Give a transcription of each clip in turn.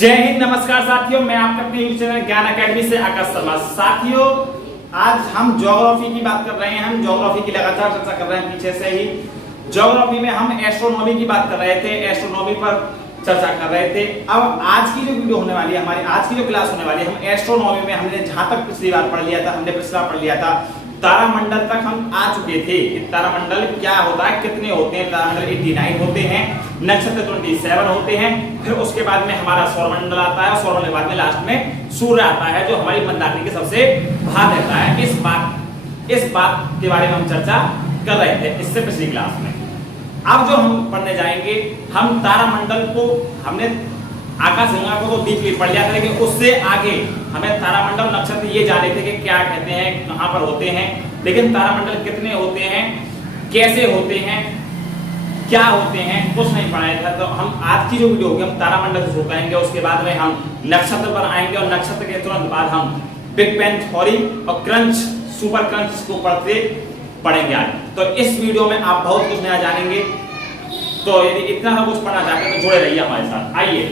जय हिंद, नमस्कार साथियों। मैं आपके अपने यूट्यूब चैनल ज्ञान एकेडमी से आकाश शर्मा। साथियों, आज हम ज्योग्राफी की बात कर रहे हैं। हम ज्योग्राफी की लगातार चर्चा कर रहे हैं पीछे से ही। ज्योग्राफी में हम एस्ट्रोनॉमी की बात कर रहे थे, एस्ट्रोनॉमी पर चर्चा कर रहे थे। अब आज की जो वीडियो होने वाली है, हमारी आज की जो क्लास होने वाली है, हम एस्ट्रोनॉमी में हमने जहां तक पिछली बार पढ़ लिया था, हमने पिछला पढ़ लिया था तारामंडल तक हम आ चुके थे कि तारामंडल क्या होता है, कितने होते हैं। तारामंडल 89 होते हैं, नक्षत्र 27 होते हैं। फिर उसके बाद में हमारा सौरमंडल आता है, सौरमंडल के बाद में लास्ट में सूर्य आता है, जो हमारी मंदाकिनी के सबसे बाहर रहता है। इस बात के बारे में हम चर्चा कर रहे थे इससे पिछली क्लास में। अब जो हम पढ़ने जाएंगे, हम तारामंडल को हमने आकाशगंगा को तो डीपली पढ़ लिया था, लेकिन उससे आगे हमें तारामंडल नक्षत्र ये जाने थे कि क्या कहते हैं, कहां पर होते हैं, लेकिन तारामंडल कितने होते हैं, कैसे होते हैं, क्या होते हैं, कुछ नहीं पढ़ाया था। तो हम आज की जो वीडियो होगी, हम तारामंडल से शुरू करेंगे, उसके बाद में हम नक्षत्र पर आएंगे और नक्षत्र के तुरंत बाद हम बिग बैंग थ्योरी और क्रंच, सुपर क्रंच को पढ़ेंगे आज। तो इस वीडियो में आप बहुत कुछ नया जानेंगे। तो यदि इतना सब कुछ पढ़ना चाहते हैं तो जुड़े रहिए हमारे साथ। आइए,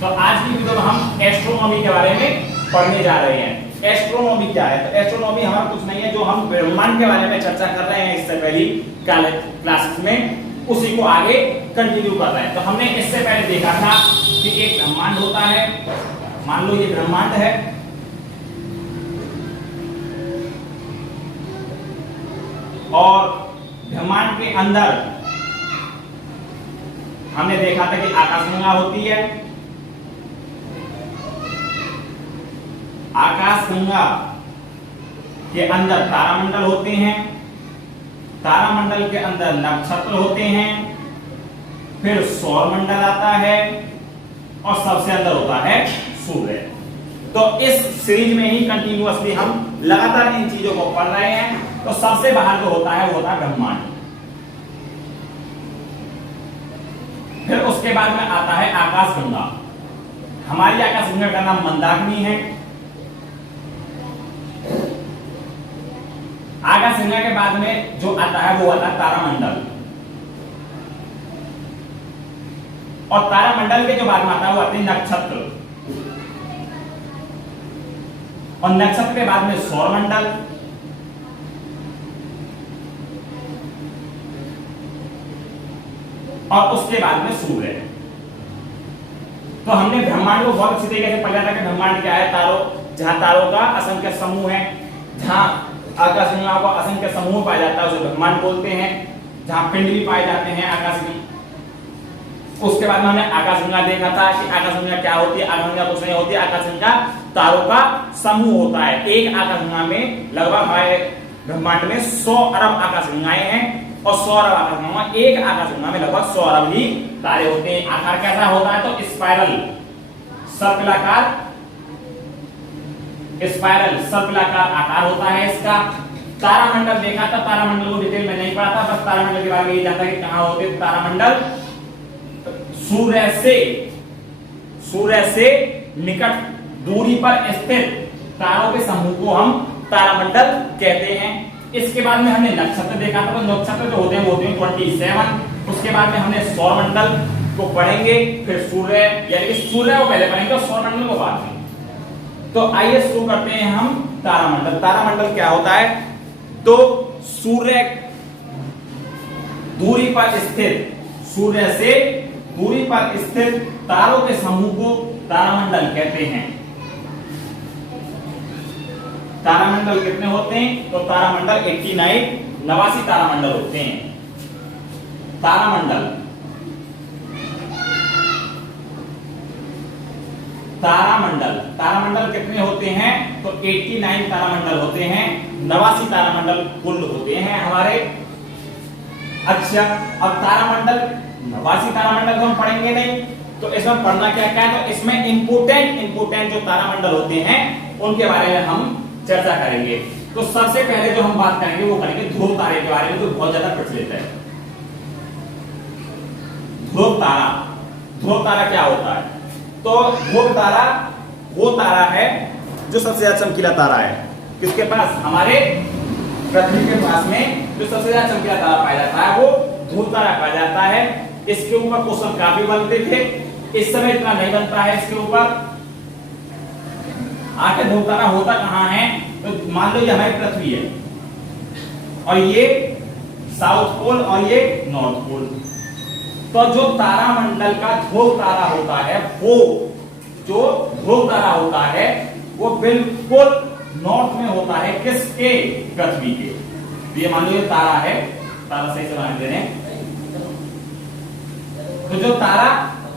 तो आज की वीडियो में हम एस्ट्रोनॉमी के बारे में पढ़ने जा रहे हैं। एस्ट्रोनॉमी क्या है? तो एस्ट्रोनॉमी हमारा कुछ नहीं है, जो हम ब्रह्मांड के बारे में चर्चा कर रहे हैं इससे पहली क्लासेस में, उसी को आगे कंटिन्यू कर रहे हैं। तो हमने इससे पहले देखा था कि एक ब्रह्मांड होता है। मान लो ये ब्रह्मांड है, और ब्रह्मांड के अंदर हमने देखा था कि आकाशगंगा होती है। आकाशगंगा के अंदर तारामंडल होते हैं, तारामंडल के अंदर नक्षत्र होते हैं, फिर सौरमंडल आता है, और सबसे अंदर होता है सूर्य। तो इस सीरीज में ही कंटिन्यूअसली हम लगातार इन चीजों को पढ़ रहे हैं। तो सबसे बाहर जो होता है वो होता है ब्रह्मांड। फिर उसके बाद में आता है आकाशगंगा। हमारी आकाशगंगा का नाम मंदाकिनी है। आकाशगंगा के बाद में जो आता है वो आता है तारामंडल, और तारामंडल के जो बाद में आता है वो आते हैं नक्षत्र, और नक्षत्र के बाद में सौरमंडल, और उसके बाद में सूर्य। तो हमने ब्रह्मांड को बहुत अच्छी तरीके से पढ़ा था कि ब्रह्मांड क्या है। जहां तारों का असंख्य समूह है, जहां आकाशगंगा को असंख्य समूह पाया जाता है उसे ब्रह्मांड बोलते हैं। जहां पिंड भी पाए जाते हैं आकाशगंगा। उसके बाद में हमने आकाशगंगा देखा था कि आकाशगंगा क्या होती है। आकाशगंगा कुछ नहीं होती, आकाशगंगा तारों का समूह होता है। एक आकाशगंगा में लगभग हमारे ब्रह्मांड में 100 अरब आकाशगंगाएं हैं, और 100 अरब आकाशगंगा, एक आकाशगंगा में लगभग 100 अरब ही तारे होते हैं। आकार कैसा होता है? तो सर्पिलाकार आकार होता है इसका। तारामंडल देखा था, तारामंडल को डिटेल में नहीं पढ़ा था, बस तारामंडल के बारे में ये जानता कि कहां होते हैं तारामंडल। सूर्य से निकट दूरी पर स्थित तारों के समूह को हम तारामंडल कहते हैं। इसके बाद में हमने नक्षत्र देखा था। तो नक्षत्र जो होते हैं वो होते हैं 27। उसके बाद में हमने सौरमंडल को पढ़ेंगे, फिर सूर्य, यानी कि सूर्य को पहले पढ़ेंगे और सौरमंडल को बाद में। तो आइए शुरू करते हैं हम तारामंडल। तारामंडल क्या होता है? तो सूर्य से दूरी पर स्थित तारों के समूह को तारामंडल कहते हैं। तारामंडल कितने होते हैं? तो तारामंडल 89 तारामंडल होते हैं। तारामंडल कितने होते हैं? तो 89 तारामंडल होते हैं। 89 तारामंडल कुल होते हैं हमारे। अच्छा, अब तारामंडल 89 तारामंडल को हम पढ़ेंगे नहीं, तो इसमें पढ़ना क्या क्या है? तो इसमें इंपोर्टेंट जो तारामंडल होते हैं उनके बारे में हम चर्चा करेंगे। तो सबसे पहले जो हम बात करेंगे वो करेंगे ध्रुव तारे के बारे में, जो बहुत ज्यादा प्रचलित है। ध्रुव तारा क्या होता है? तो ध्रुव तारा वो तारा है जो सबसे ज्यादा चमकीला तारा है। किसके पास? हमारे पृथ्वी के पास में जो सबसे ज्यादा चमकीला तारा पाया जाता है वो ध्रुव तारा पाया जाता है। इसके ऊपर क्वेश्चन काफी बनते थे। इस समय इतना नहीं बनता है इसके ऊपर। आखिर ध्रुव तारा होता कहां है? तो मान लो ये हमारी पृथ्वी है और ये साउथ पोल और ये नॉर्थ पोल। तो जो तारामंडल का ध्रुव तारा होता है, वो जो ध्रुव तारा होता है वो बिल्कुल नॉर्थ में होता है। किसके? पृथ्वी के। तो ये मान लो ये तारा है, तारा सही से बना दे रहे हैं। तो जो तारा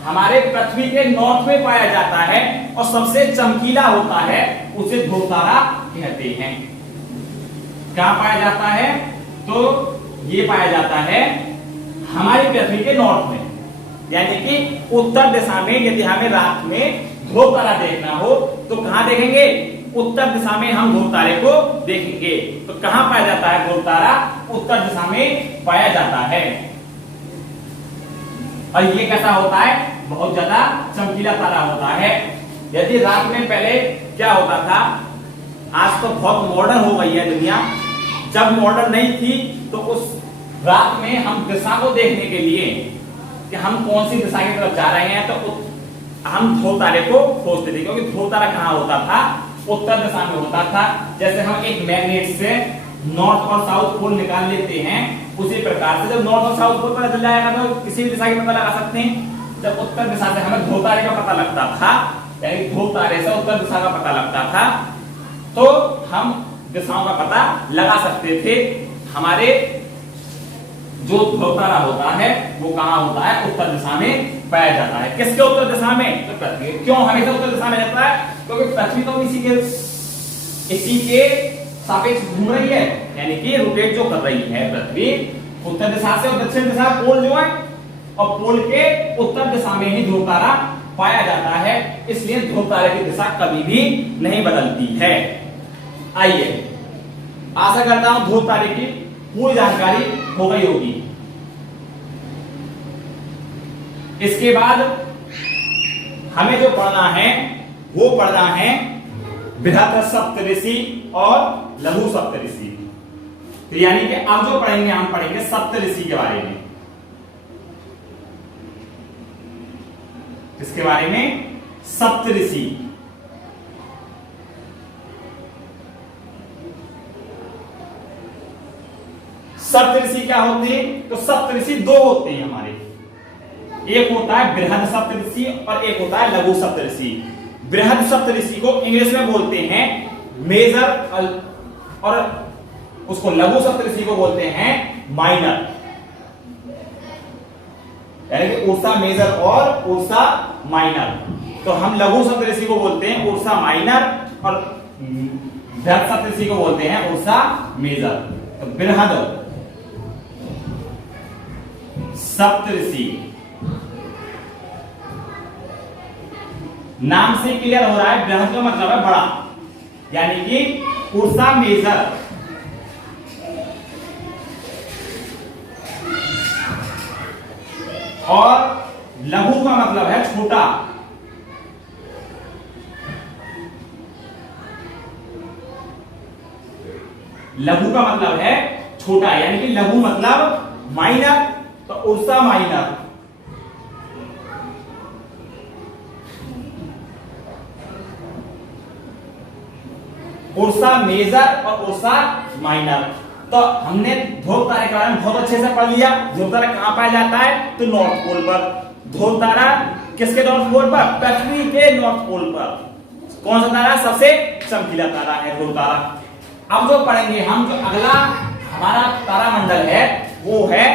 हमारे पृथ्वी के नॉर्थ में पाया जाता है और सबसे चमकीला होता है, उसे ध्रुव तारा कहते हैं। कहां पाया जाता है? तो ये पाया जाता है हमारी पृथ्वी के नॉर्थ में, यानी कि उत्तर दिशा में। यदि हमें रात में ध्रुव तारा देखना हो तो कहां देखेंगे? उत्तर दिशा में हम ध्रुव तारे को देखेंगे। तो कहां पाया जाता है ध्रुव तारा? उत्तर दिशा में पाया जाता है। और ये कैसा होता है? बहुत ज्यादा चमकीला तारा होता है। यदि रात में पहले क्या होता था, आज तो बहुत मॉडर्न हो गई है दुनिया, जब मॉडर्न नहीं थी तो उस रात में हम दिशा को देखने के लिए कि हम कौन सी दिशा की तरफ जा रहे हैं तो हम ध्रुव तारे को खोजते थे, क्योंकि ध्रुव तारा कहां होता था? उत्तर दिशा में होता था। जैसे हम एक मैग्नेट से नॉर्थ और साउथ पोल निकाल लेते हैं, उसी प्रकार से जब नॉर्थ और साउथ पोल पता चल जाएगा तो किसी भी दिशा की पता लगा सकते हैं। जब उत्तर दिशा से हमें ध्रुव तारे का पता लगता था, यानी ध्रुव तारे से उत्तर दिशा का पता लगता था, तो हम दिशाओं का पता लगा सकते थे। हमारे जो ध्रुव तारा होता है वो कहां होता है? उत्तर दिशा में पाया जाता है। किसके उत्तर दिशा में? तो पृथ्वी। क्यों हमेशा उत्तर दिशा में रहता है? क्योंकि पृथ्वी तो इसी के सापेक्ष घूम रही है, यानी कि रोटेट जो कर रही है पृथ्वी उत्तर दिशा से, और दक्षिण दिशा पोल जो है, और पोल के उत्तर दिशा में ही ध्रुव तारा पाया जाता है। इसलिए ध्रुव तारे की दिशा कभी भी नहीं बदलती है। आइए, आशा करता हूं ध्रुव तारे की पूरी जानकारी हो गई होगी। इसके बाद हमें जो पढ़ना है वो पढ़ना है बृहद सप्तऋषि और लघु सप्तऋषि। तो यानी कि अब जो पढ़ेंगे हम पढ़ेंगे सप्तऋषि के बारे में। इसके बारे में सप्तऋषि। सप्तऋषि क्या होते हैं? तो सप्तऋषि दो होते हैं हमारे, एक होता है बृहद सप्तऋषि और एक होता है लघु सप्तऋषि। बृहद सप्तऋषि को इंग्लिश में बोलते हैं मेजर, और उसको लघु सप्तऋषि को बोलते हैं माइनर, यानी कि उर्सा मेजर और उर्सा माइनर। तो हम लघु सप्तऋषि को बोलते हैं उर्सा माइनर और बृहद सप्तऋषि को बोलते हैं उर्सा मेजर। तो बृहद सप्तऋषि नाम से क्लियर हो रहा है, बृहद का मतलब है बड़ा, यानी कि उर्सा मेजर। और लघु का मतलब है छोटा। लघु का मतलब है छोटा, यानी कि लघु मतलब माइनर, तो उर्सा माइनर। उर्सा मेजर और उर्सा माइनर। तो हमने ध्रुव तारे के बारे में बहुत अच्छे से पढ़ लिया। ध्रुव तारा कहां पाया जाता है? तो नॉर्थ पोल पर। ध्रुव तारा किसके नॉर्थ पोल पर? पृथ्वी के नॉर्थ पोल पर। कौन सा तारा सबसे चमकीला तारा है? ध्रुव तारा। अब जो पढ़ेंगे हम, जो अगला हमारा तारामंडल है वो है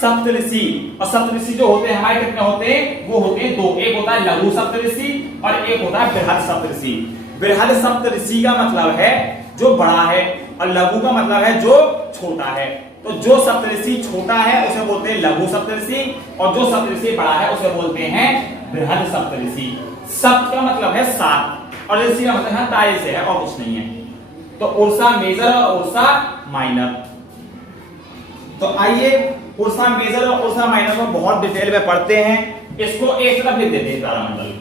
सप्तऋषि। और सप्तऋषि जो होते हैं हमारे कितने होते हैं? वो होते हैं दो, एक होता है लघु सप्तऋषि और एक होता है बृहद सप्तऋषि। बृहद सप्तऋषि का मतलब है जो बड़ा है और लघु का मतलब है जो छोटा है। तो जो सप्तऋषि छोटा है उसे बोलते हैं लघु सप्तऋषि और जो सप्तऋषि बड़ा है उसे बोलते हैं बृहद सप्तऋषि। सप्त का मतलब है सात और ऋषि का मतलब है तारे से है और कुछ नहीं है। तो उर्सा मेजर और उर्सा माइनर। तो आइए उर्सा मेजर और उर्सा माइनर को बहुत डिटेल में पढ़ते हैं। इसको एक तरफ लिख देते हैं तारामंडल।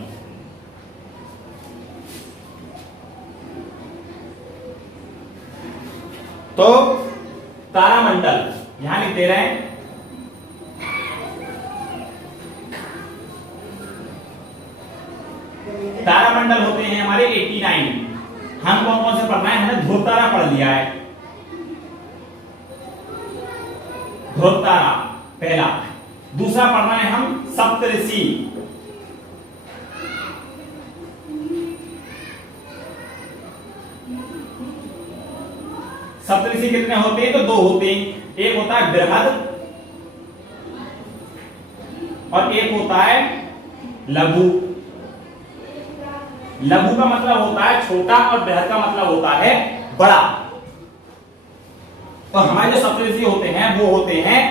तो तारामंडल यहां लिख दे रहे हैं। तारामंडल होते हैं हमारे 89। हम कौन कौन से पढ़ना है? हमने ध्रुव तारा पढ़ लिया है, ध्रुव तारा पहला। दूसरा पढ़ना है हम सप्तऋषि। सप्तऋषि कितने होते हैं? तो दो होते हैं, एक होता है बृहद और एक होता है लघु। लघु का मतलब होता है छोटा और बृहद का मतलब होता है बड़ा। तो हमारे जो सप्तऋषि होते हैं वो होते हैं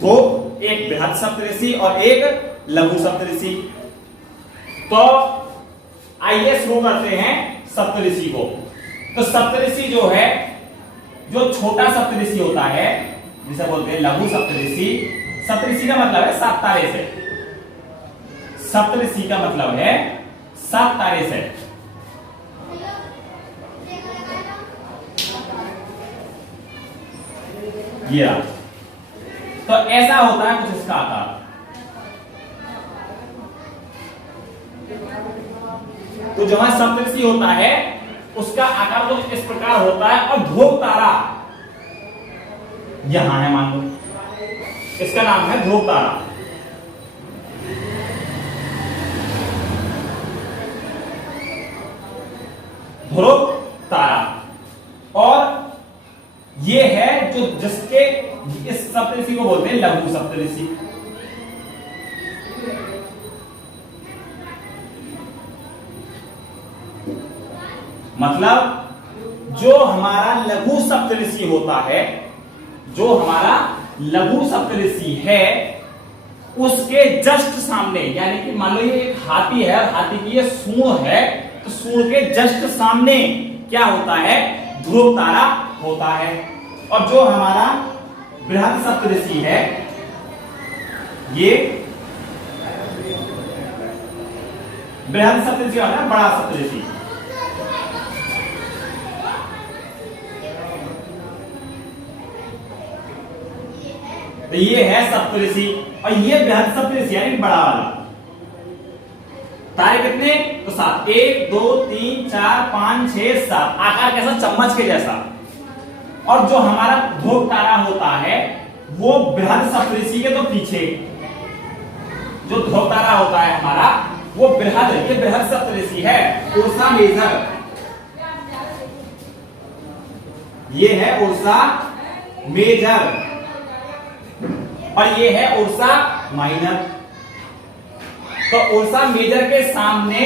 दो, एक बृहद सप्तऋषि और एक लघु सप्तऋषि। तो आइए शुरू करते हैं सप्तऋषि को। तो सप्तऋषि जो है, जो छोटा सप्तऋषि होता है जिसे बोलते हैं लघु सप्तऋषि। सप्तऋषि का मतलब है 7 तारे से। सप्तऋषि का मतलब है 7 तारे से। ये तो ऐसा होता है कुछ इसका आकार। तो जहां सप्तऋषि होता है उसका आकार तो इस प्रकार होता है, और ध्रुव तारा यहां है, मान लो इसका नाम है ध्रुव तारा। ध्रुव तारा। और ये है जो जिसके इस सप्तऋषि को बोलते हैं लघु सप्तऋषि। मतलब जो हमारा लघु सप्तऋषि होता है, जो हमारा लघु सप्तऋषि है, उसके जस्ट सामने, यानी कि मान लो ये एक हाथी है और हाथी की ये सूंड है, तो सूंड के जस्ट सामने क्या होता है? ध्रुव तारा होता है। और जो हमारा बृहद सप्तऋषि है, ये बृहद सप्तऋषि होता है बड़ा सप्तऋषि। तो ये है सप्तऋषि और ये बृहद सप्तऋषि यानी बड़ा वाला। तारे कितने? तो 7। 1 2 3 4 5 6 7। आकार कैसा? चम्मच के जैसा। और जो हमारा ध्रुव तारा होता है वो बृहद सप्तऋषि के तो पीछे, जो ध्रुव तारा होता है हमारा वो बृहद, ये बृहद सप्तऋषि है, उर्सा मेजर। ये है उर्सा मेजर और ये है उर्सा माइनर। तो उर्सा मेजर के सामने,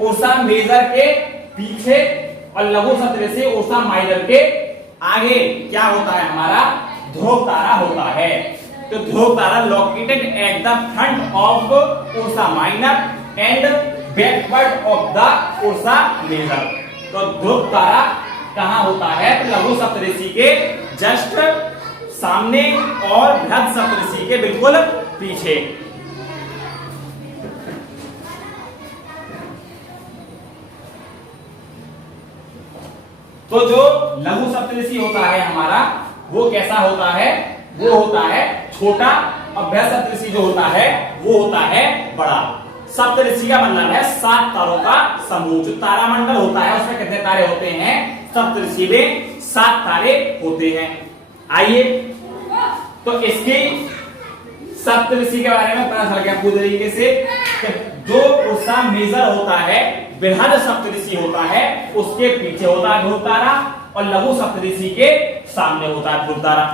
उर्सा मेजर के पीछे और लघु सप्तऋषि उर्सा माइनर के आगे क्या होता है? हमारा ध्रुव तारा होता है। तो ध्रुव तारा located at the front of Ursa Minor and backward of the Ursa Major. तो ध्रुव तारा कहां होता है? तो लघु सप्तऋषि के जस्ट सामने और बृहद सप्तऋषि के बिल्कुल पीछे। तो जो लघु सप्तऋषि होता है हमारा वो कैसा होता है? वो होता है छोटा, और बृहद सप्तऋषि जो होता है वो होता है बड़ा। सप्तऋषि का मतलब है 7 तारों का समूह। जो तारामंडल होता है उसमें कितने तारे होते हैं? सप्तऋषि में 7 तारे होते हैं। आइए तो इसकी सप्तऋषि के बारे में पता चल गया पूरी तरीके से। जो उर्सा मेजर होता है, बृहद सप्तऋषि होता है, उसके पीछे होता है ध्रुव तारा और लघु सप्तऋषि के सामने होता है ध्रुव तारा।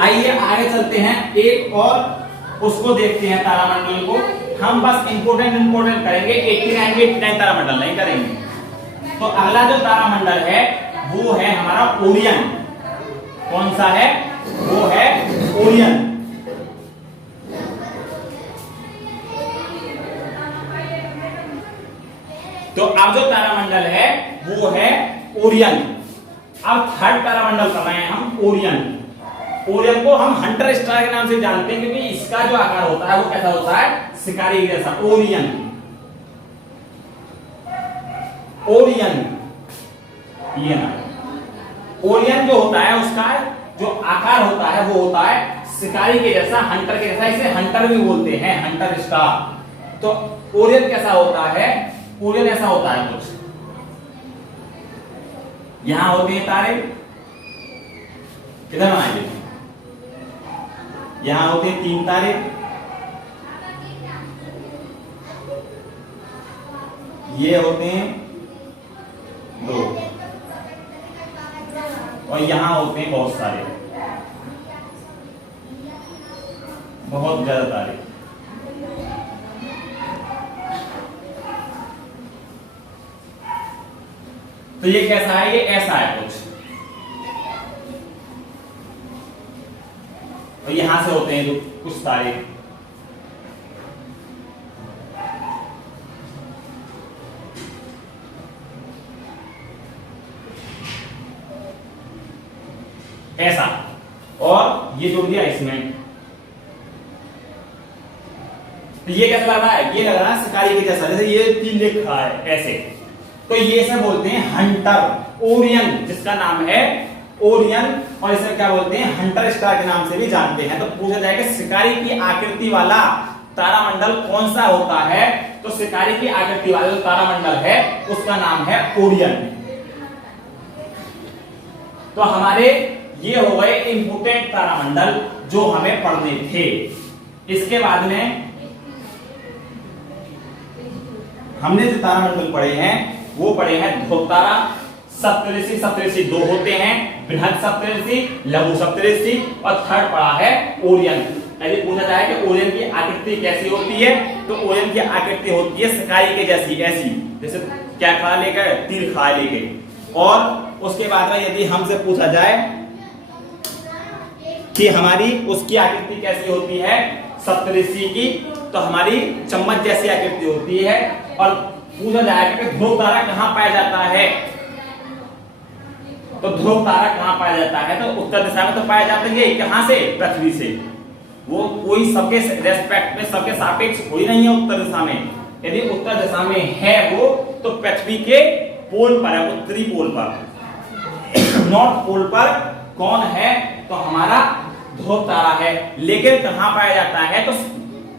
आइए आगे चलते हैं, एक और उसको देखते हैं तारामंडल को। हम बस इंपोर्टेंट करेंगे, 89 में 89 तारामंडल नहीं करेंगे। तो अगला जो तारामंडल है वो है हमारा ओरियन। कौन सा है? वो है ओरियन। तो अब जो तारामंडल है वो है ओरियन। अब थर्ड तारामंडल कर रहे हैं हम ओरियन। ओरियन को हम हंटर स्टार के नाम से जानते हैं क्योंकि इसका जो आकार होता है वो कैसा होता है? शिकारी जैसा। ओरियन, ओरियन, ये ना, ओरियन जो होता है उसका जो आकार होता है वो होता है शिकारी के जैसा, हंटर के जैसा, इसे हंटर भी बोलते हैं, हंटर स्टार। तो ओरियन कैसा होता है? ओरियन ऐसा होता है कुछ, यहां होते हैं तारे, इधर आएंगे, यहां होते हैं 3 तारे, ये होते हैं 2, और यहां होते हैं बहुत सारे, बहुत ज्यादा तारे। तो ये कैसा है? ये ऐसा है कुछ, और यहां से होते हैं कुछ तारे, ऐसा, और ये जोड़ दिया इसमें। तो ये कैसा लग रहा है? ये लग रहा है शिकारी के जैसा, जैसे ये 3 लिखा है ऐसे। तो ये से बोलते हैं हंटर, ओरियन, जिसका नाम है ओरियन, और इसे क्या बोलते हैं? हंटर स्टार के नाम से भी जानते हैं। तो पूछा जाएगा शिकारी की आकृति वाला तारामंडल कौन सा होता है? तो शिकारी की आकृति वाला जो तारामंडल है उसका नाम है ओरियन। तो हमारे ये हो गए इंपोर्टेंट तारामंडल जो हमें पढ़ने थे। इसके बाद में हमने जो तारामंडल पढ़े हैं वो पढ़े हैं ध्रुव तारा, सप्तऋषि, सप्तऋषि 2 होते हैं, बृहद सप्तऋषि, लघु सप्तऋषि, और थर्ड पढ़ा है ओरियन। यदि पूछा जाए कि ओरियन की आकृति कैसी होती है, तो ओरियन की आकृति होती है शिकारी के जैसी, ऐसी, जैसे क्या खा लेकर, तीर खा लेके। और उसके बाद में यदि हमसे पूछा जाए कि हमारी उसकी आकृति कैसी होती है सप्तऋषि की, तो हमारी चम्मच जैसी आकृति होती है। और पूछा जाएगा कि ध्रुव तारा कहां पाया जाता है, तो ध्रुव तारा कहां पाया जाता है? तो उत्तर दिशा में तो पाया जाता है, कहां से? पृथ्वी से। वो कोई सबके रेस्पेक्ट में, सबके सापेक्ष कोई नहीं है उत्तर दिशा में। यदि उत्तर दिशा में है वो, तो पृथ्वी के पोल पर है, उत्तरी पोल पर। नॉर्थ पोल पर कौन है? तो हमारा ध्रुव तारा है। लेकिन कहां पाया जाता है? तो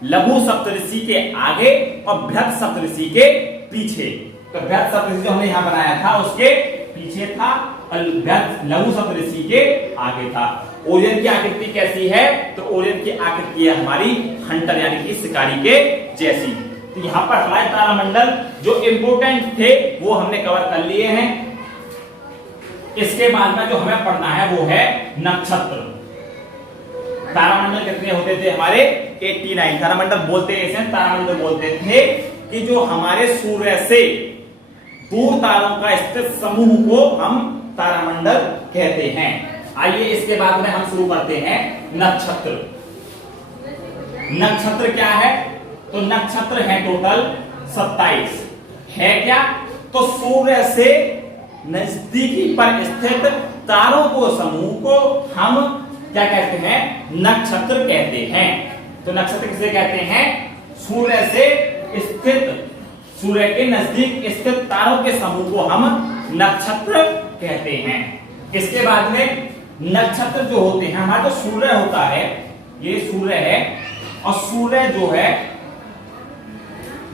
लघु सप्तऋषि के आगे और बृहद सप्तऋषि के पीछे। तो बृहद सप्तऋषि जो हमने यहां बनाया था उसके पीछे था, और लघु सप्तऋषि के आगे था। ओरियन की आकृति कैसी है? तो ओरियन की आकृति है हमारी हंटर यानी कि शिकारी के जैसी। तो यहां पर हमारे तारामंडल जो इंपोर्टेंट थे वो हमने कवर कर लिए हैं। इसके बाद में जो हमें पढ़ना है वो है नक्षत्र। तारामंडल कितने होते थे हमारे? 89। तारामंडल बोलते ऐसे, तारामंडल बोलते थे कि जो हमारे सूर्य से दूर तारों का स्थित समूह को हम तारामंडल कहते हैं। आइए इसके बाद में हम शुरू करते हैं नक्षत्र। नक्षत्र क्या है? तो नक्षत्र है टोटल 27। है क्या? तो सूर्य से नजदीकी पर स्थित तारों को, समूह को हम क्या कहते हैं? नक्षत्र कहते हैं। तो नक्षत्र किसे कहते हैं? सूर्य से स्थित, सूर्य के नजदीक स्थित तारों के समूह को हम नक्षत्र कहते हैं। इसके बाद में नक्षत्र जो होते हैं, हमारा जो सूर्य होता है, ये सूर्य है, और सूर्य जो है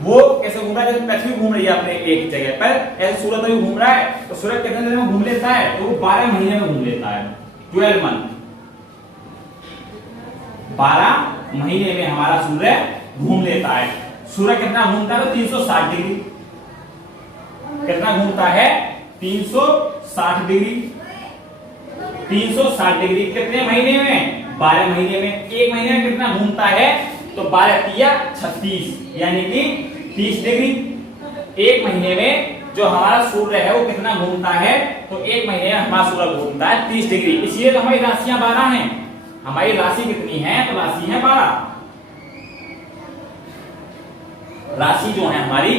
वो कैसे घूम रहा है? जैसे पृथ्वी घूम रही है अपने एक जगह पर, ऐसे सूर्य तो घूम रहा है। तो सूर्य कितने दिन में घूम लेता है? तो वो 12 महीने में घूम लेता है, 12 मंथ। 12 महीने में हमारा सूर्य घूम लेता है। सूर्य कितना घूमता है? तो 360 डिग्री। कितना घूमता है? 360 डिग्री। 360 डिग्री कितने महीने में? 12 महीने में। एक महीने में कितना घूमता है? तो 12 तिया 36, यानी कि 30 डिग्री। एक महीने में जो हमारा सूर्य है वो कितना घूमता है? तो एक महीने में हमारा सूर्य घूमता है 30 डिग्री। इसलिए तो हमारी राशियां 12 हैं। हमारी राशि कितनी है? तो राशि है 12। राशि जो है हमारी,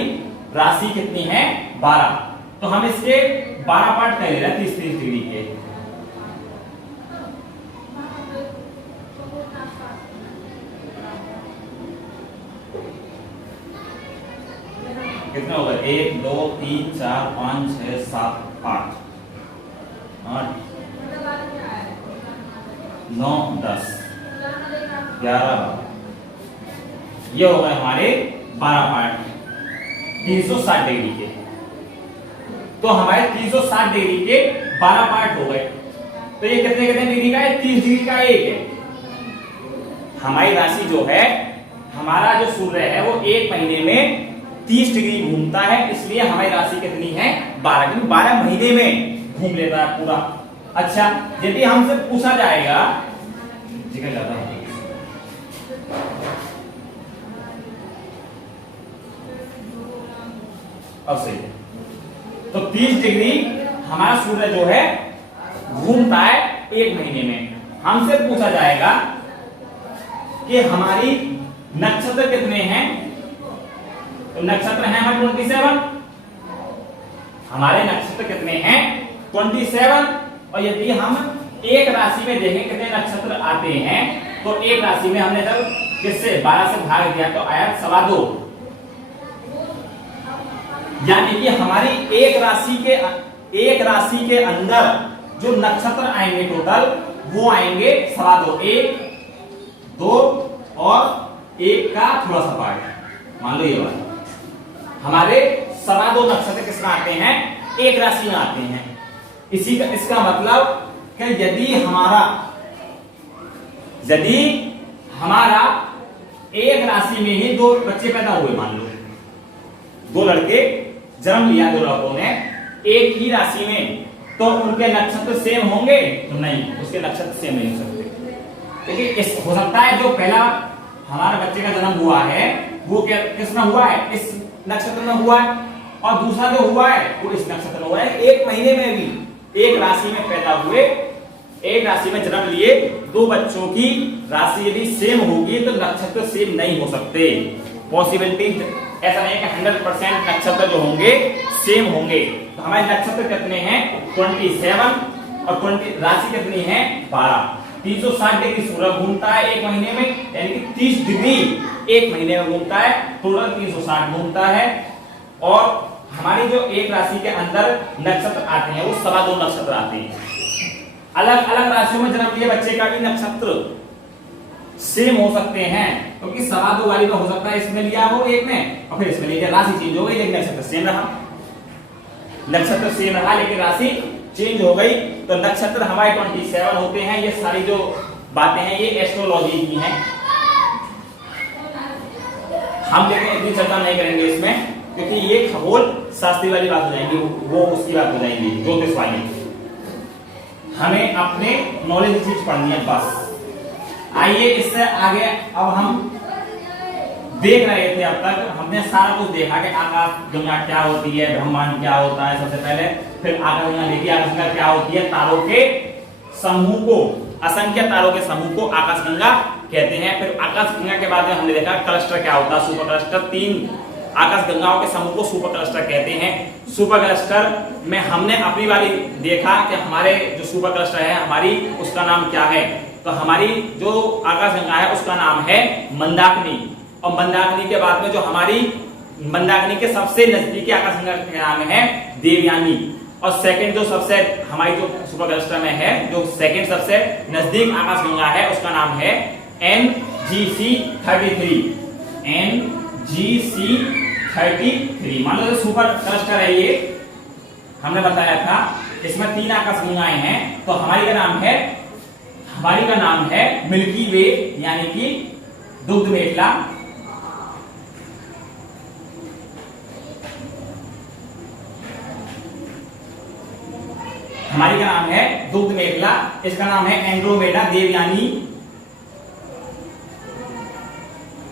राशि कितनी है? 12। तो हम इसके 12 पार्ट कर ले रहे हैं 30-30 डिग्री के। कितना होगा? 1 2 3 4 5 6 7 8 9 10 ये हो गए हमारे 12 पार्ट 360 डिग्री के। तो हमारे 360 डिग्री के 12 पार्ट हो गए। तो ये कितने कितने डिग्री का है? 30 डिग्री का एक है। हमारी राशि जो है, हमारा जो सूर्य है वो एक महीने में 30 डिग्री घूमता है, इसलिए हमारी राशि कितनी है? 12, क्योंकि 12 महीने में घूम लेता है पूरा। अच्छा, यदि हमसे पूछा जाएगा, अब सही है, तो 30 डिग्री हमारा सूर्य जो है घूमता है एक महीने में। हमसे पूछा जाएगा कि हमारी नक्षत्र कितने हैं, तो नक्षत्र हैं हमारे 27। हमारे नक्षत्र कितने हैं? 27। और यदि हम एक राशि में देखें कितने नक्षत्र आते हैं, तो एक राशि में हमने जब किससे 12 से भाग दिया तो आया 2.25। यानी कि हमारी एक राशि के अंदर जो नक्षत्र आएंगे टोटल, वो आएंगे 2.25। 1, 2 और 1 का थोड़ा सा पार्ट, मान लो ये वाला। हमारे 2.25 नक्षत्र किसमें आते हैं? एक राशि में आते हैं। इसका मतलब कि यदि हमारा एक राशि में ही 2 बच्चे पैदा हुए, मान लो 2 लड़के जन्म लिया 2 लड़कों ने एक ही राशि में, तो उनके नक्षत्र सेम होंगे? तो नहीं, उसके नक्षत्र सेम नहीं हो सकते। क्योंकि हो सकता है जो पहला हमारे बच्चे का जन्म हुआ है वो किसमें हुआ है? इस नक्षत्र में हुआ है, और दूसरा जो हुआ है वो इस नक्षत्र में हुआ है। एक महीने में भी एक राशि में पैदा हुए, एक राशि में जन्म लिए 2 बच्चों की राशि यदि सेम होगी तो नक्षत्र सेम नहीं हो सकते। पॉसिबिलिटी ऐसा नहीं है कि 100% नक्षत्र जो होंगे सेम होंगे। तो हमारे नक्षत्र कितने हैं? 27, और राशि कितनी है? 12। 360 डिग्री सूर्य घूमता है एक महीने में, यानी कि 30 डिग्री एक महीने में घूमता है, टोटल 360 घूमता है। और हमारी जो एक राशि के अंदर नक्षत्र आते हैं वो 2.25 नक्षत्र आते हैं। अलग अलग राशियों में जन्म लिए बच्चे का भी नक्षत्र सेम हो सकते हैं, क्योंकि 2.25 वाली में हो सकता है इसमें लिया हो एक में, और फिर इसमें लिया, राशि चेंज हो गई लेकिन नक्षत्र सेम रहा। नक्षत्र सेम रहा लेकिन राशि चेंज हो गई। तो नक्षत्र हमारे 27 होते हैं। ये सारी जो बातें हैं ये एस्ट्रोलॉजी की हैं, हम लेकिन इतनी चर्चा नहीं करेंगे इसमें, क्योंकि ये खगोल शास्त्री वाली बात हो जाएगी, वो उसकी बात हो जाएगी, ज्योतिष वाली। हमें अपने नॉलेज की चीज पढ़नी है बस। आइए इससे आगे, अब हम देख रहे थे, अब तक हमने सारा कुछ देखा कि आकाश गंगा क्या होती है, ब्रह्मांड क्या होता है सबसे पहले, फिर आकाश गंगा देखी, आकाश गंगा क्या होती है, तारों के समूह को, असंख्य तारों के समूह को आकाश गंगा कहते हैं। फिर आकाश गंगा के बाद में हमने देखा क्लस्टर क्या होता है, सुपर क्लस्टर। 3 आकाश गंगाओं के समूह को सुपर क्लस्टर कहते हैं। सुपर क्लस्टर में हमने अपनी वाली देखा कि हमारे जो सुपर क्लस्टर है हमारी, उसका नाम क्या है, तो हमारी जो आकाश गंगा है उसका नाम है मंदाकिनी। और मंदाकिनी के बाद में जो हमारी मंदाकिनी के सबसे नजदीकी आकाश गंगा का नाम है देवयानी। और सेकंड जो सबसे हमारी जो सुपर क्लस्टर में है, जो सेकंड सबसे नजदीक आकाश गंगा है उसका नाम है NGC 33। NGC 33 मान लो जो सुपर क्लस्टर है ये हमने बताया था, इसमें 3 आकाश गंगाएं हैं। तो हमारी का नाम है मिल्की वे, यानी कि दुग्ध मेखला। हमारी का नाम है दुग्ध मेखला, इसका नाम है एंड्रोमेडा देवयानी।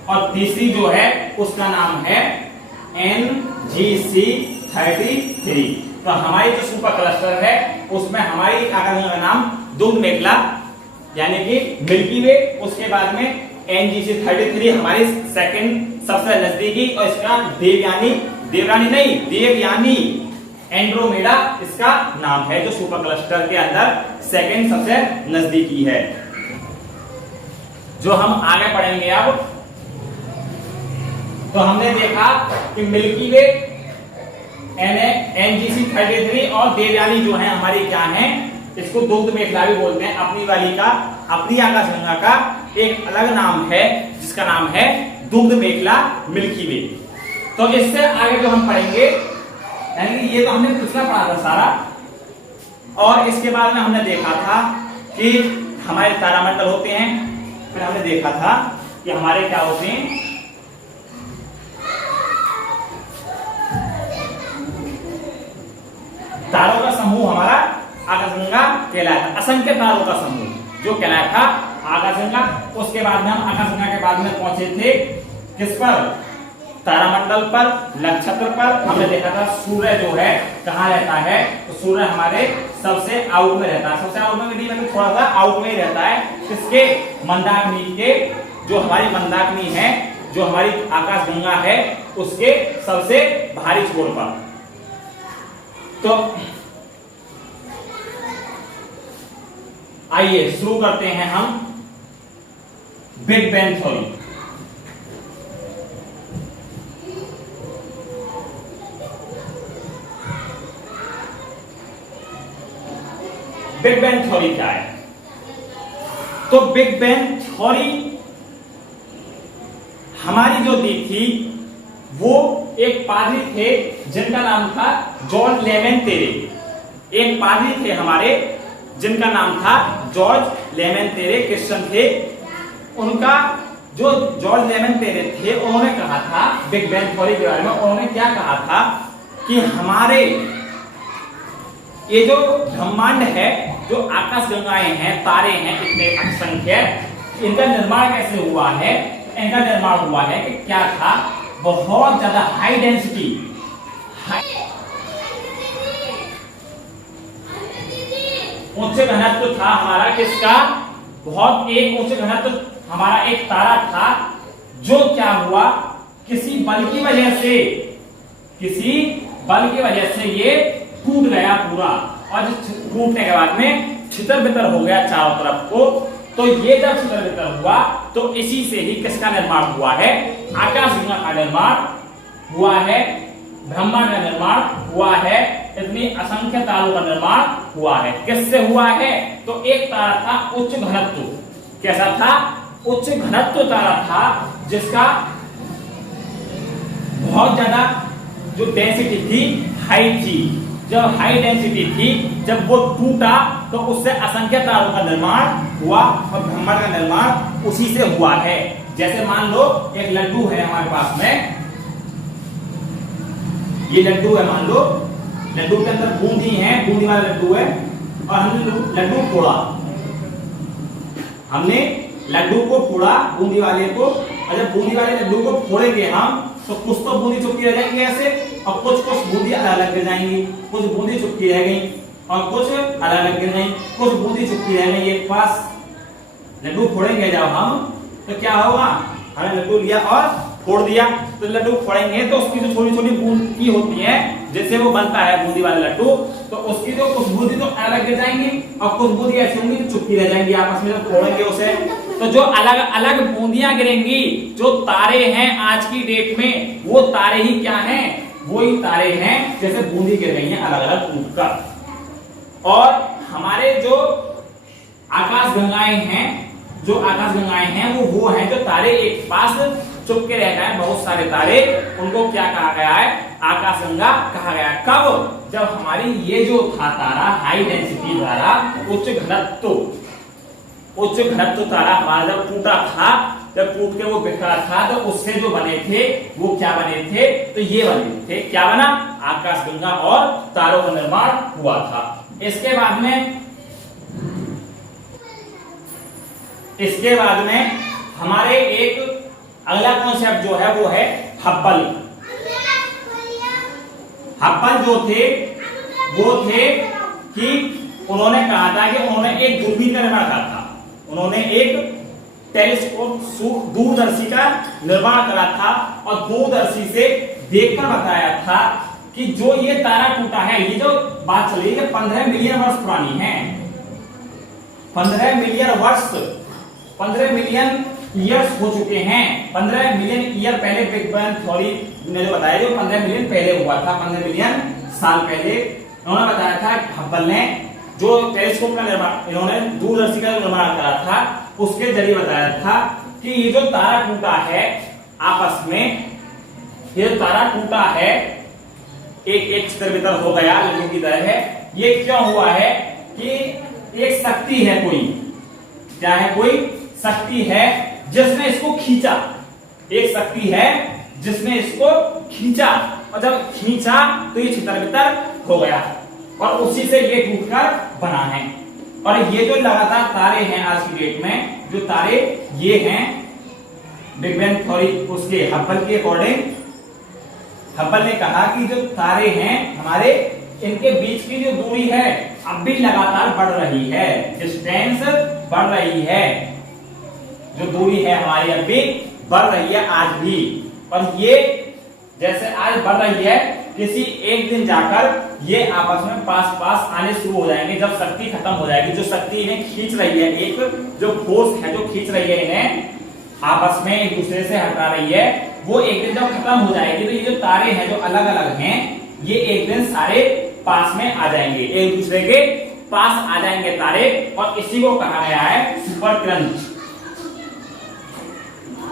और तीसरी जो है उसका नाम है NGC 33। तो हमारी जो सुपर क्लस्टर है उसमें हमारी आकाश का नाम दुग्ध मेखला यानी कि मिल्की वे, उसके बाद में NGC 33 हमारी सेकंड सबसे नजदीकी, और इसका देवयानी एंड्रोमेडा इसका नाम है, जो सुपर क्लस्टर के अंदर सेकंड सबसे नजदीकी है। जो हम आगे पढ़ेंगे अब, तो हमने देखा कि मिल्की वे, NGC 33 और देवयानी जो है हमारी क्या है, इसको दुग्ध मेखला भी बोलते हैं। अपनी वाली का, अपनी आकाशगंगा का एक अलग नाम है जिसका नाम है दुग्ध मेखला मिल्की वे। तो इससे आगे जो हम पढ़ेंगे, यानी कि ये तो हमने पिछला पढ़ा था सारा, और इसके बाद में हमने देखा था कि हमारे तारामंडल होते हैं, फिर हमने देखा था कि हमारे क्या होते हैं, तारों का समूह हमारा आकाशगंगा कहलाया था, असंख्य तारों का समूह जो कहलाया था आकाशगंगा। उसके बाद में हम आकाशगंगा के बाद में पहुंचे थे किस पर, तारामंडल पर, नक्षत्र पर। हमने देखा था सूर्य जो है कहाँ रहता है, तो सूर्य हमारे सबसे आउट में रहता है, सबसे आउट में नहीं मतलब थोड़ा सा आउट में ही रहता है, किसके, मंदाकिनी के, जो हमारी मंदाकिनी है, जो हमारी आकाशगंगा है उसके सबसे भारी छोर पर। तो आइए शुरू करते हैं हम big bang theory. Big bang theory क्या है? तो बिग बैंग थ्योरी हमारी जो दी थी वो एक पादरी थे जिनका नाम था जॉर्ज लेमन तेरे। एक पादरी थे हमारे जिनका नाम था जॉर्ज लेमन तेरे, क्रिश्चियन थे। उनका जो जॉर्ज लेमन तेरे थे, उन्होंने कहा था बिग बैंग थ्योरी के बारे में, उन्होंने क्या कहा था कि हमारे ये जो ब्रह्मांड है, जो आकाशगंगाएं हैं, तारे हैं इतने असंख्य, इनका निर्माण कैसे हुआ है? इनका निर्माण हुआ है कि क्या था, बहुत ज्यादा हाई डेंसिटी, उच्च घनत्व था हमारा, किसका, बहुत एक उच्च घनत्व हमारा एक तारा था, जो क्या हुआ, किसी बल की वजह से, किसी बल की वजह से ये टूट गया पूरा, और टूटने के बाद में छितर बितर हो गया चारों तरफ को। तो ये जब छितर बितर हुआ तो इसी से ही किसका निर्माण हुआ है, आकाशगंगा का निर्माण हुआ है, ब्रह्मांड का निर्माण हुआ है, इतनी असंख्य तारों का निर्माण हुआ है। किससे हुआ है? तो एक तारा था उच्च घनत्व, कैसा था, उच्च घनत्व तारा था, जिसका बहुत ज्यादा जो डेंसिटी थी हाई थी। जब हाई डेंसिटी थी, जब वो टूटा तो उससे असंख्य तारों का निर्माण हुआ, और ब्रह्मांड का निर्माण उसी से हुआ है। जैसे मान लो एक लड्डू है हमारे पास में, ये लड्डू है, मान लो लड्डू के अंदर बूंदी है, बूंदी वाला लड्डू है, और हमने लड्डू फोड़ा, हमने लड्डू को फोड़ा बूंदी वाले को, और जब बूंदी वाले लड्डू को फोड़ेंगे हम तो कुछ तो बूंदी चुपकी रह जाएंगी ऐसे, और कुछ कुछ बूंदी अलग अलग गिर जाएंगी, कुछ बूंदी चुपकी रह गई और कुछ अलग अलग गिर गई, कुछ बूंदी चुपकी रह गई एक पास। लड्डू फोड़ेंगे जब हम तो क्या होगा, हमने लड्डू लिया और फोड़ दिया, तो लड्डू फोड़ेंगे तो उसकी जो छोटी छोटी बूंदी होती है, जैसे वो बनता है बूंदी वाला लड्डू, तो उसकी जो कुछ बूंदी तो अलग गिर जाएंगी और कुछ बूंदी ऐसी होंगी जो चुपकी रह जाएंगी आपस में, जब फोड़ेंगे उसे तो जो अलग अलग बूंदियां गिरेंगी, जो तारे हैं आज की डेट में, वो तारे ही क्या हैं, वही तारे हैं जैसे बूंदी गिर रही हैं अलग अलग टूट कर। और हमारे जो आकाशगंगाएं हैं, जो आकाशगंगाएं हैं वो हैं जो तारे एक पास चुपके रह गए, बहुत सारे तारे, उनको क्या कहा गया है, आकाशगंगा कहा गया। कब? जब हमारी ये जो था तारा हाई डेंसिटी तारा, उच्च घनत्व तारा हमारा जब टूटा था, जब टूट के वो बिखरा था, तो उससे जो बने थे वो क्या बने थे, तो ये बने थे, क्या बना, आकाशगंगा, और तारों का निर्माण हुआ था। इसके बाद में हमारे एक अगला कॉन्सेप्ट जो है वो है हब्बल। हब्बल जो थे वो थे कि उन्होंने कहा था कि उन्होंने एक दूरबीन का निर्माण करा था, उन्होंने एक टेलीस्कोप दूरदर्शी का निर्माण करा था, और दूरदर्शी से देखकर बताया था कि जो ये तारा टूटा है, ये जो बात चली है 15 मिलियन वर्ष पुरानी है, 15 मिलियन वर्ष, 15 मिलियन ईयर्स हो चुके हैं। 15 मिलियन ईयर पहले बिग बैंग थ्योरी ने जो बताया, जो 15 मिलियन पहले हुआ था, 15 मिलियन साल पहले उन्होंने बताया था, हब्बल ने जो टेलीस्कोप का निर्माण, इन्होंने दूरदर्शी का निर्माण करा था, उसके जरिए बताया था कि ये जो तारा टूटा है आपस में, ये तारा टूटा है एक तितर हो गया लड्डू की तरह है। ये क्यों हुआ है कि एक शक्ति है, कोई क्या है, कोई शक्ति है जिसने इसको खींचा, एक शक्ति है जिसने इसको खींचा, और जब खींचा तो ये छितर-बितर हो गया और उसी से ये टूटकर बना है। और ये जो लगातार तारे हैं आज की डेट में, जो तारे ये हैं बिग बैंग थ्योरी उसके हब्बल के अकॉर्डिंग, हब्बल ने कहा कि जो तारे हैं हमारे, इनके बीच की जो दूरी है अब भी लगातार बढ़ रही है, डिस्टेंस बढ़ रही है, जो दूरी है हमारी अब भी बढ़ रही है आज भी। और ये जैसे आज बढ़ रही है, किसी एक दिन जाकर ये आपस में पास पास आने शुरू हो जाएंगे जब शक्ति खत्म हो जाएगी। जो शक्ति इन्हें खींच रही है, एक जो फोर्स है जो खींच रही है इन्हें आपस में एक दूसरे से हटा रही है, वो एक दिन जब खत्म हो जाएगी तो ये जो तारे हैं जो अलग अलग हैं, ये एक दिन सारे पास में आ जाएंगे, एक दूसरे के पास आ जाएंगे तारे। और इसी को कहा गया है सुपर क्रंच।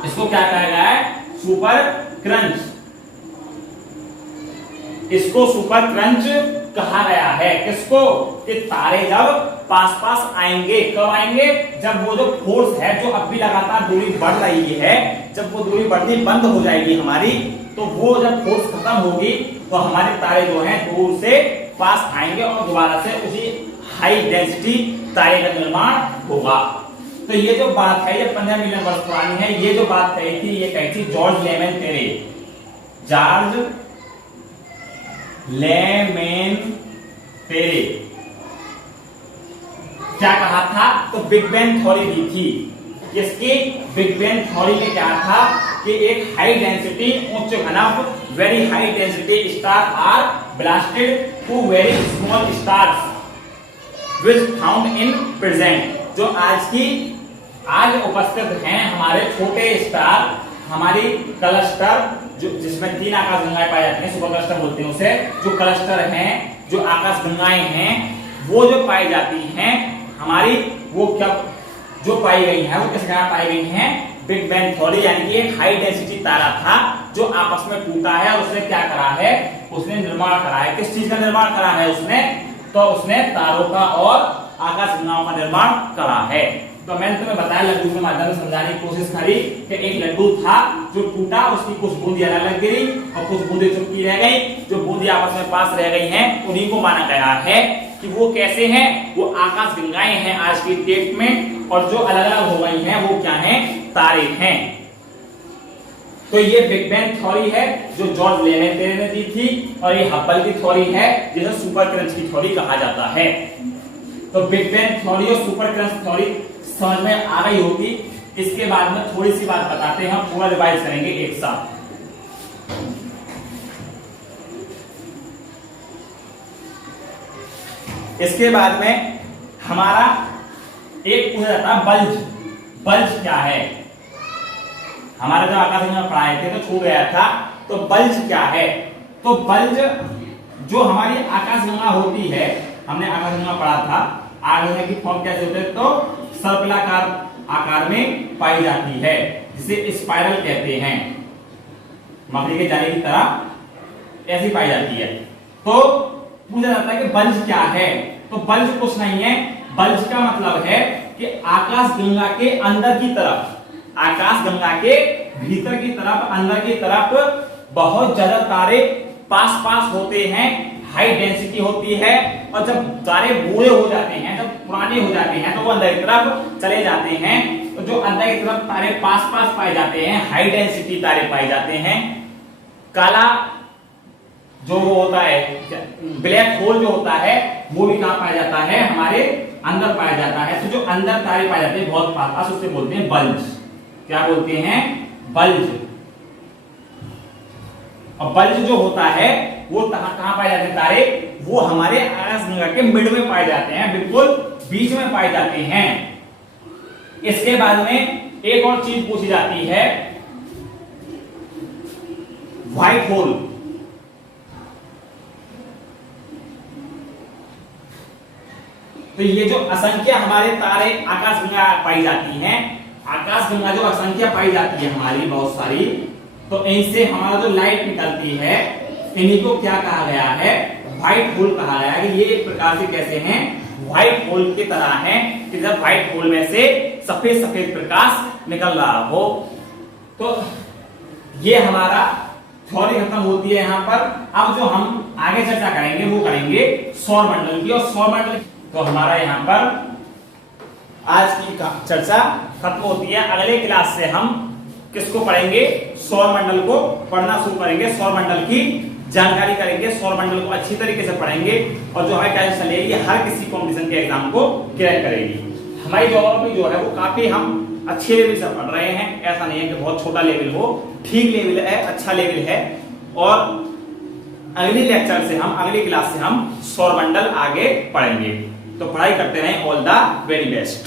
इसको क्या कहा गया है? Super crunch. इसको सुपर क्रंच कहा गया है। किसको? कि तारे जब पास पास आएंगे, कब आएंगे? जब वो जो फोर्स है जो अब भी लगातार दूरी बढ़ रही है, जब वो दूरी बढ़नी बंद हो जाएगी हमारी, तो वो जब फोर्स खत्म होगी तो हमारे तारे जो हैं दूर से पास आएंगे और दोबारा से उसी हाई डेंसिटी तारे का निर्माण होगा। तो ये जो बात है ये 15 मिलियन वर्ष पुरानी है। ये जो बात कही थी ये कही थी जॉर्ज लेमेंटेरे। जॉर्ज लेमेंटेरे क्या कहा था? तो बिग बैंग थ्योरी दी थी। इसकी बिग बैंग थ्योरी में क्या था कि एक हाई डेंसिटी उच्च घनत्व very high density star are blasted to very small stars which found in present. जो आज उपस्थित हैं हमारे छोटे स्टार, हमारी क्लस्टर, जो जिसमें 3 आकाश गंगाएं पाई जाती हैं, सुपर क्लस्टर बोलते हैं उसे। जो क्लस्टर हैं, जो आकाश गंगाएं हैं, वो जो पाई जाती हैं हमारी, वो क्या जो पाई गई है वो किस कारण पाई गई हैं? बिग बैंग थ्योरी, यानी कि एक हाई डेंसिटी तारा था जो आपस में टूटा है और उसने क्या करा है? उसने निर्माण करा है। किस चीज का निर्माण करा है उसने? तो उसने तारों का और आकाश गंगाओं का निर्माण करा है। तो मैंने तुम्हें बताया, लड्डू के माध्यम से समझाने की कोशिश करी कि एक लड्डू था जो टूटा, उसकी कुछ बूंदियां अलग गिरी और कुछ बूंदे चुपकी रह गई। जो बूंदी आपस में पास रह गई हैं उन्हीं को माना गया है कि वो कैसे हैं? वो आकाश गंगाएं हैं आज की डेट में, और जो अलग अलग हो गई हैं वो क्या हैं? तारे हैं। तो ये बिग बैंग थ्योरी है जो जॉर्ज लेमेंटेरे ने दी थी, और ये हब्बल की थ्योरी है जिसे सुपर क्रंच की थ्योरी कहा जाता है। तो बिग बैंग थ्योरी और सुपर क्रंच थ्योरी समझ में आ गई होगी। इसके बाद में थोड़ी सी बात बताते हैं, हम पूरा रिवाइज करेंगे एक साथ। इसके बाद में हमारा एक पूछा जाता है बल्ज। बल्ज क्या है? हमारा जो आकाश गंगा पढ़ाए थे तो छूट गया था। तो बल्ज क्या है? तो बल्ज जो हमारी आकाश गंगा होती है, हमने आकाश गंगा पढ़ा था, आकाश गंगा की फॉर्म कैसे होते हैं? तो सर्पिलाकार आकार में पाई जाती है, जिसे स्पाइरल कहते हैं, मकड़ी के जाले की तरह ऐसी पाई जाती है। तो पूछा जाता है कि बल्ज क्या है? तो बल्ज कुछ नहीं है। बल्ज का मतलब है कि आकाश गंगा के अंदर की तरफ, आकाश गंगा के भीतर की तरफ, अंदर की तरफ बहुत ज्यादा तारे पास पास होते हैं, हाई डेंसिटी होती है, और जब तारे बूढ़े हो जाते हैं, जब पुराने हो जाते हैं, तो वो अंदर की तरफ चले जाते हैं। तो जो अंदर की तरफ तारे पास पास पाए जाते हैं, हाई डेंसिटी तारे पाए जाते हैं। काला जो वो होता है, ब्लैक होल जो होता है, वो भी कहां पाया जाता है? हमारे अंदर पाया जाता है। तो जो अंदर तारे पाए जाते हैं बहुत पास पास, उससे बोलते हैं बल्ज। क्या बोलते हैं? बल्ज। और बल्ज जो होता है वो कहां पाए जाते हैं तारे? वो हमारे आकाश गंगा के मिड में पाए जाते हैं, बिल्कुल बीच में पाए जाते हैं। इसके बाद में एक और चीज पूछी जाती है, व्हाइट होल। तो ये जो असंख्य हमारे तारे आकाशगंगा पाई जाती हैं, आकाशगंगा जो असंख्य पाई जाती है हमारी बहुत सारी, तो इनसे हमारा जो लाइट निकलती है इन्हीं को क्या कहा गया है, व्हाइट होल कहा गया है। कि ये एक प्रकार से कैसे हैं, व्हाइट होल की तरह हैं कि जब व्हाइट होल में से सफेद सफेद प्रकाश निकल रहा हो। तो ये हमारा थ्योरी खत्म होती है यहाँ पर। अब जो हम आगे चर्चा करेंगे वो करेंगे सौर मंडल की। और सौर मंडल तो हमारा यहाँ पर आज की चर्चा खत्म होती है। अगले क्लास से हम किसको पढ़ेंगे, सौर मंडल को पढ़ना शुरू करेंगे, सौर मंडल की जानकारी करेंगे, सौर मंडल को अच्छी तरीके से पढ़ेंगे और जो है टेंशन लेगी हर किसी कंपटीशन के एग्जाम को क्रैक करेगी। हमारी ज्योग्राफी जो है वो काफी हम अच्छे लेवल से पढ़ रहे हैं, ऐसा नहीं है कि बहुत छोटा लेवल हो, ठीक लेवल है, अच्छा लेवल है। और अगली लेक्चर से हम, अगली क्लास से हम सौर मंडल आगे पढ़ेंगे। तो पढ़ाई करते रहें। All the very best.